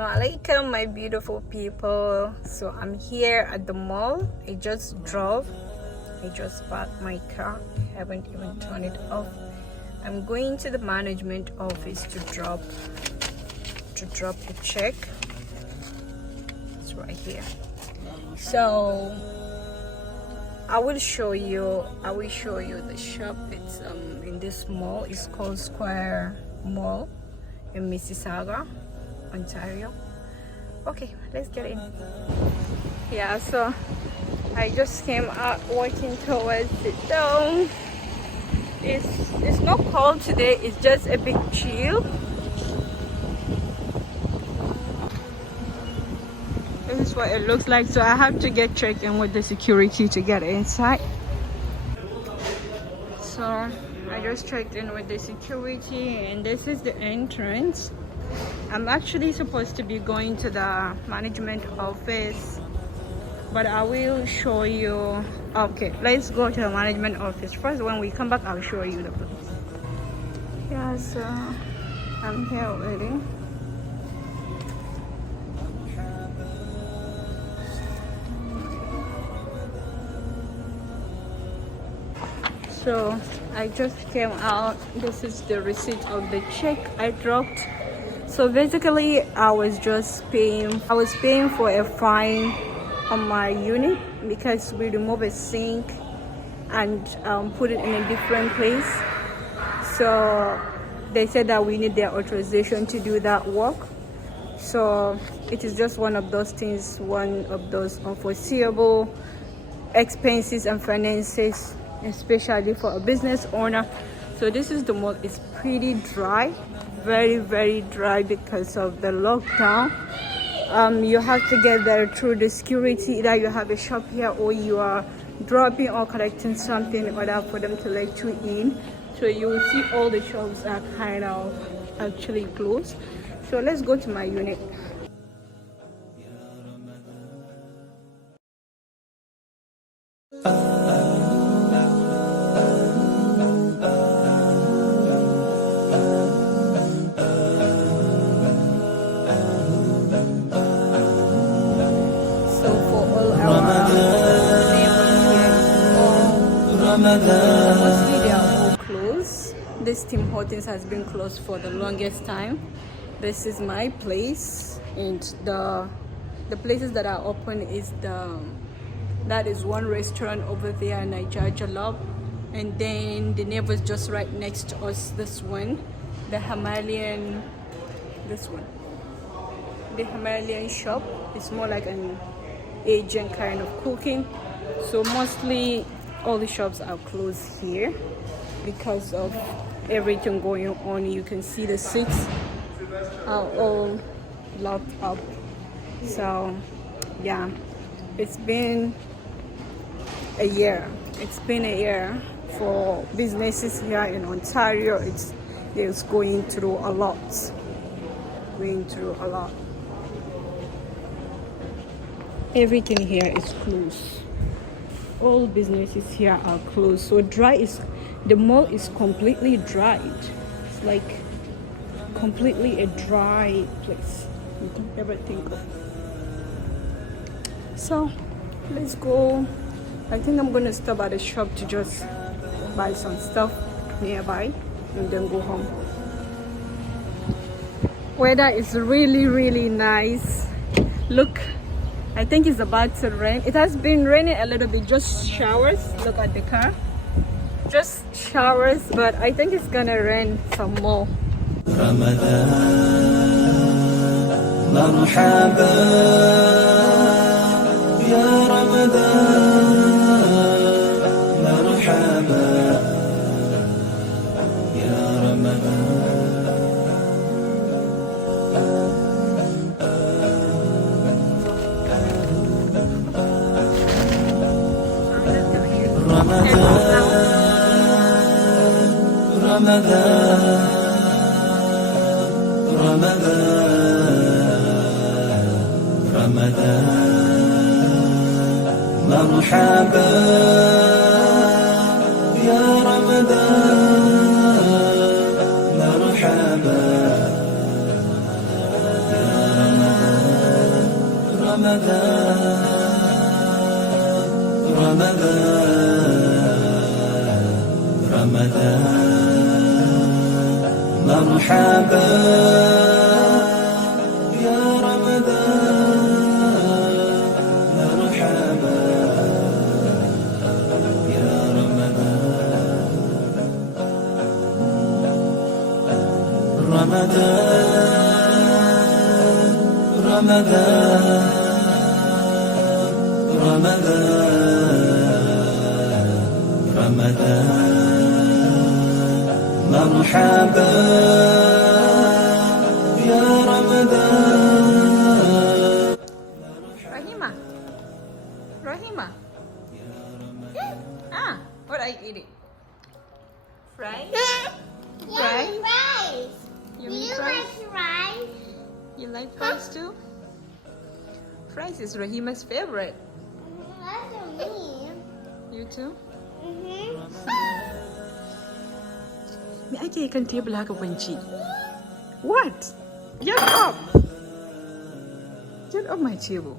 Assalamu alaikum, my beautiful people. So I'm here at the mall. I just parked my car. I haven't even turned it off. I'm going to the management office to drop the check. It's right here. So I will show you the shop. It's in this mall. It's called Square Mall in Mississauga, Ontario. Okay, let's get in. Yeah, so I just came out walking towards the dome. It's not cold today, it's just a bit chill. This is what it looks like. So I have to get checked in with the security to get inside. So I just checked in with the security and this is the entrance. I'm actually supposed to be going to the management office, but I will show you. Okay, let's go to the management office first. When we come back, I'll show you the place. Yeah, so I'm here already. So I just came out. This is the receipt of the check I dropped. So basically I was paying for a fine on my unit because we removed a sink and put it in a different place. So they said that we need their authorization to do that work. So it is just one of those things, one of those unforeseeable expenses and finances, especially for a business owner. So this is the mall. It's pretty dry, very dry because of the lockdown. You have to get there through the security. Either you have a shop here or you are dropping or collecting something in order for them to let you in. So you will see all the shops are kind of actually closed. So let's go to my unit. Mostly they are all closed. This Tim Hortons has been closed for the longest time. This is my place, and the places that are open is that is one restaurant over there, Niger Jalab, and then the neighbors just right next to us. This one, the Himalayan shop. It's more like an Asian kind of cooking. So mostly all the shops are closed here because of everything going on. You can see the seats are all locked up. So yeah, it's been a year for businesses here in Ontario. It's going through a lot. Everything here is closed. All businesses here are closed. So the mall is completely dried. It's like completely a dry place you can ever think of. So let's go. I think I'm gonna stop at a shop to just buy some stuff nearby and then go home. Weather is really nice. Look, I think it's about to rain. It has been raining a little bit, just showers. Look at the car, just showers, but I think it's gonna rain some more. Ramadan, marhaba, ya Ramadan, marhaba, ya Ramadan. مرحبا يا رمضان مرحبا يا رمضان مرحبا يا رمضان مرحبا يا رمضان رمضان رمضان رمضان رمضان مرحبا يا رمضان Rahima. Rahima. Ah, what are you eating? Fries? Fries? Rice. You Do mean you fries? like rice? You like fries too? Fries is Rahima's favorite. That's me. You too? Mm-hmm. Me ake kan tebul haka kwanci? What? Get up! Get up my table.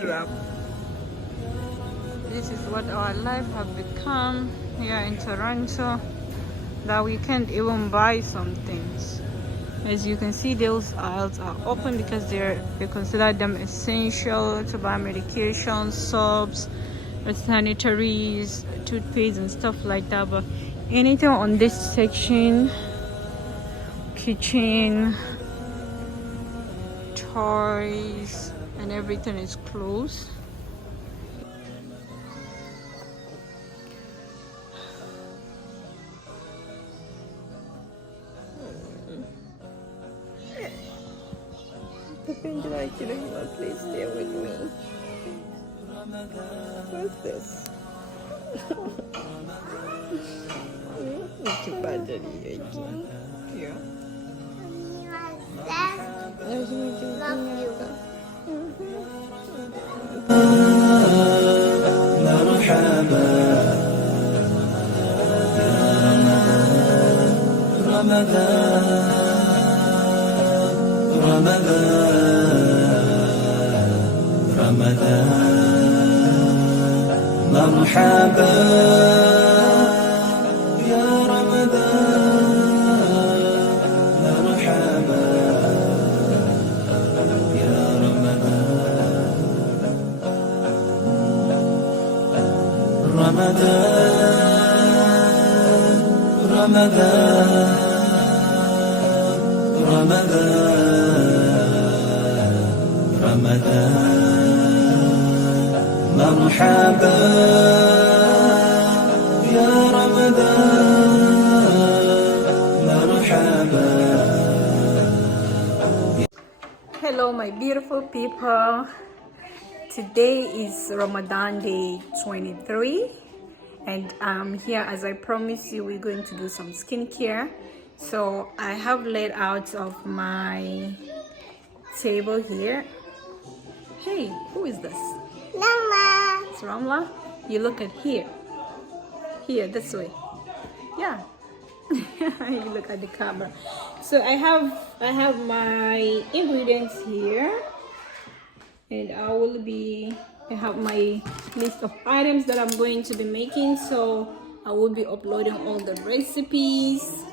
Drop. This is what our life have become here in Toronto, that we can't even buy some things. As you can see, those aisles are open because they consider them essential to buy medication, soaps, sanitaries, toothpaste and stuff like that. But anything on this section, kitchen, toys and everything is closed. Please stay with me. What's this? Too bad, Daddy. Yeah. Love you. مرحبا يا رمضان رمضان رمضان مرحبا يا رمضان مرحبا يا رمضان رمضان رمضان رمضان رمضان مرحبا يا رمضان مرحبا. Hello my beautiful people. Today is Ramadan day 23 and here, as I promised you, we're going to do some skincare. So I have laid out of my table here. Hey, who is this? Mama. It's Ramla. You look at here this way. Yeah. You look at the camera. So I have my ingredients here, and I have my list of items that I'm going to be making. So I will be uploading all the recipes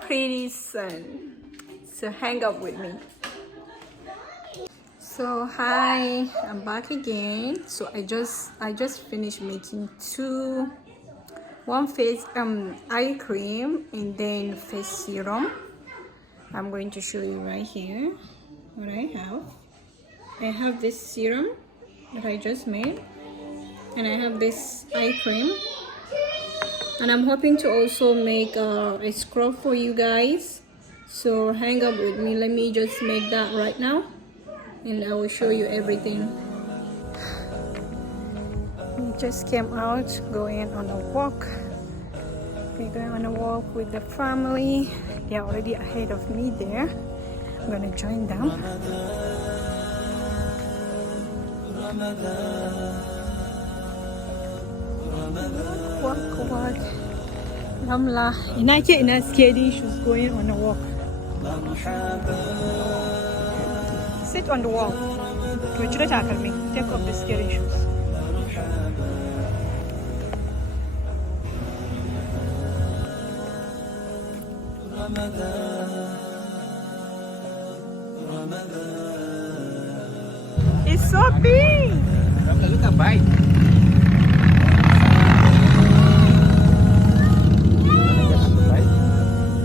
pretty soon, so hang up with me. So hi, I'm back again. So I just finished making one face eye cream and then face serum. I'm going to show you right here what I have this serum that I just made, and I have this eye cream, and I'm hoping to also make a scrub for you guys. So hang up with me. Let me just make that right now and I will show you everything. We just came out going on a walk. We're going on a walk with the family. They're already ahead of me there. I'm gonna join them. Walk. Ramla, Inake in a skating shoes going on a walk. Sit on the wall. Take off the skating shoes. It's so big. Look at bite.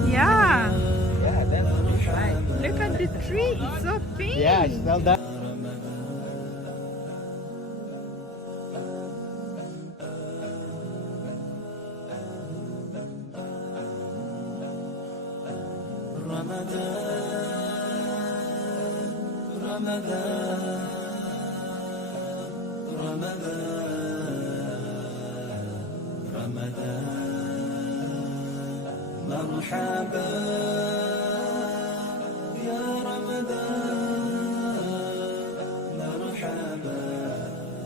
Yeah. Yeah, that's right. Look at the tree. It's so big. Yeah, smell that. مرحبا يا رمضان مرحبا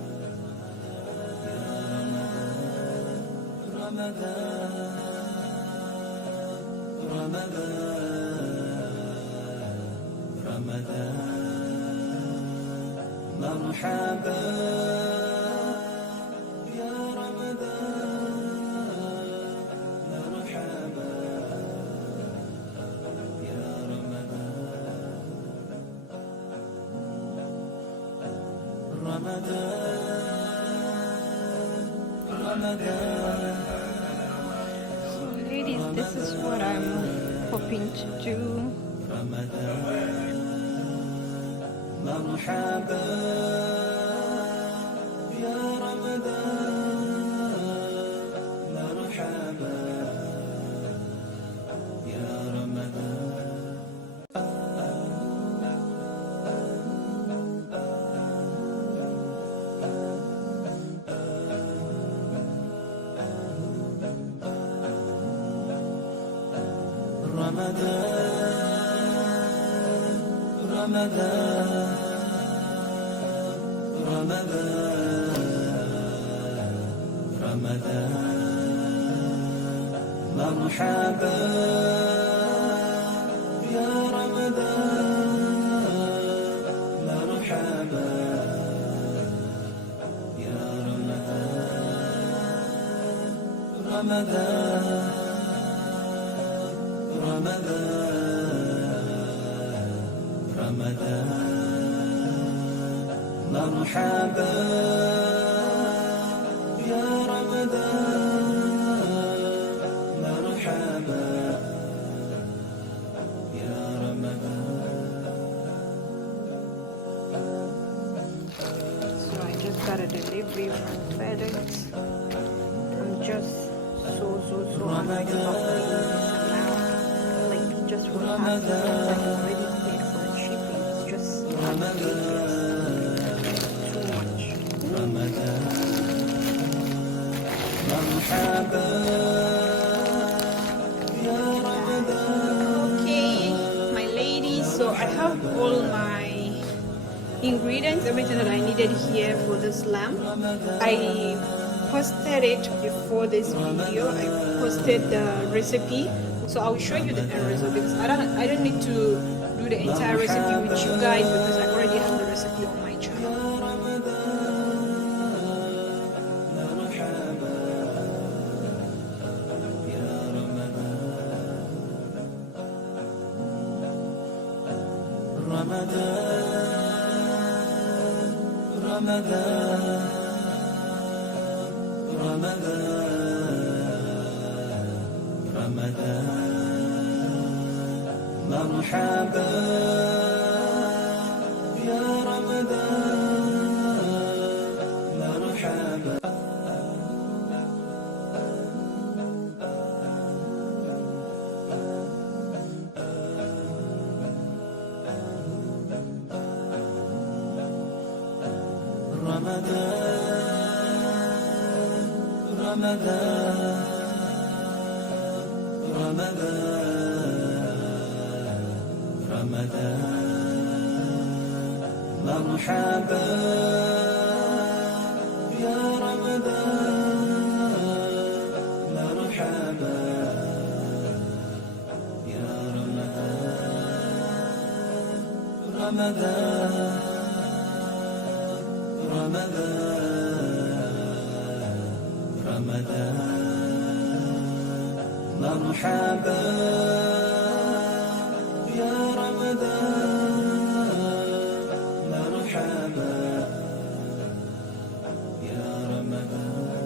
يا رمضان رمضان مرحبا يا رمضان مرحبا يا رمضان So ladies, this is what I'm hoping to do. مرحبا يا رمضان مرحبا يا رمضان مرحبا يا رمضان مرحبا يا رمضان مرحبا يا رمضان مرحبا يا So I just got a delivery from FedEx. I'm just so annoyed about paying this amount. Like just for half, I already paid for the shipping. It's just too much. مرحبا يا رمضان Okay, my ladies, so I have all my ingredients, everything that I needed here for this lamb. I posted it before this video. I posted the recipe, so I will show you the end result because I don't need to do the entire recipe with you guys because I already have the recipe on my channel. مرحبا يا رمضان مرحبا مرحبا يا رمضان مرحبا رمضان مرحبا يا رمضان مرحبا يا رمضان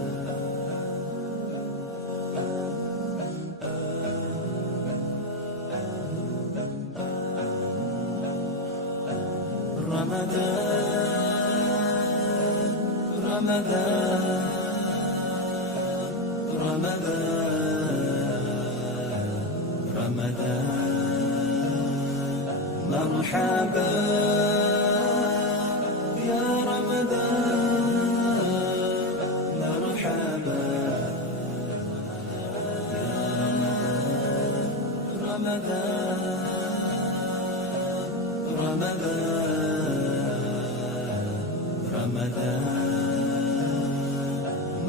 مرحبا يا رمضان مرحبا يا رمضان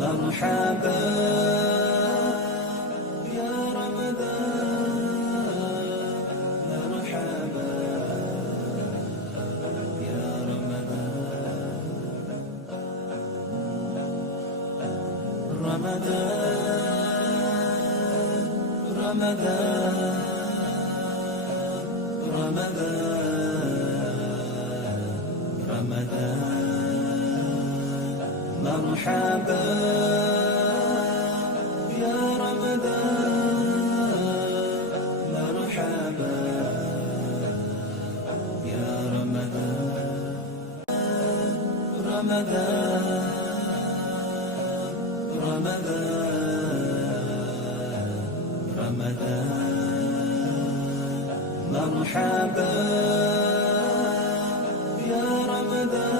مرحبا يا رمضان مرحبا يا رمضان مرحبا يا رمضان مرحبا يا رمضان مرحبا يا رمضان